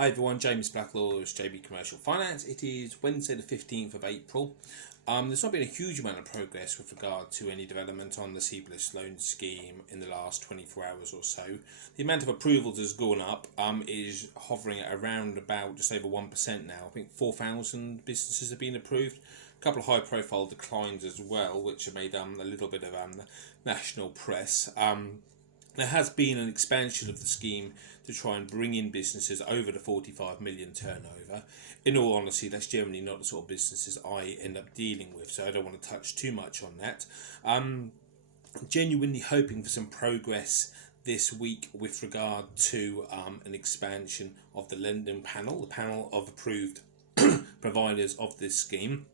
Hi everyone, James Blacklaw, JB Commercial Finance. It is Wednesday the 15th of April. There's not been a huge amount of progress with regard to any development on the CBLIS loan scheme in the last 24 hours or so. The amount of approvals has gone up, is hovering at around about just over 1% now. I think 4,000 businesses have been approved. A couple of high profile declines as well, which have made a little bit of national press. There has been an expansion of the scheme to try and bring in businesses over the 45 million turnover. In all honesty, that's generally not the sort of businesses I end up dealing with, so I don't want to touch too much on that. Genuinely hoping for some progress this week with regard to an expansion of the lending panel, the panel of approved providers of this scheme.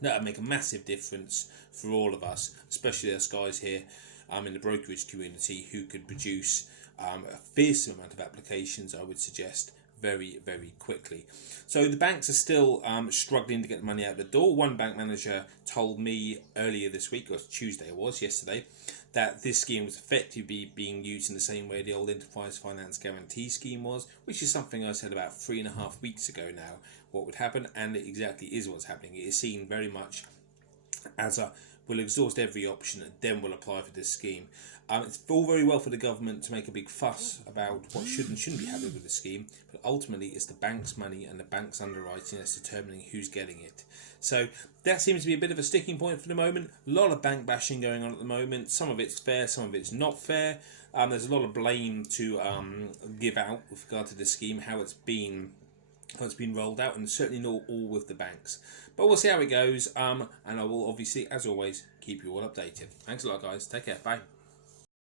That would make a massive difference for all of us, especially us guys here in the brokerage community who could produce a fearsome amount of applications, I would suggest, very, very quickly. So the banks are still struggling to get the money out the door. One bank manager told me earlier this week, or Tuesday it was, yesterday, that this scheme was effectively being used in the same way the old Enterprise Finance Guarantee Scheme was, which is something I said about 3.5 weeks ago now, what would happen, and it exactly is what's happening. It is seen very much as a we'll exhaust every option and then we'll apply for this scheme. It's all very well for the government to make a big fuss about what should and shouldn't be happening with the scheme, but ultimately it's the bank's money and the bank's underwriting that's determining who's getting it. So that seems to be a bit of a sticking point for the moment. A lot of bank bashing going on at the moment. Some of it's fair, some of it's not fair. There's a lot of blame to give out with regard to the scheme, how it's been rolled out, and certainly not all with the banks. But we'll see how it goes, and I will obviously, as always, keep you all updated. Thanks a lot, guys. Take care. Bye.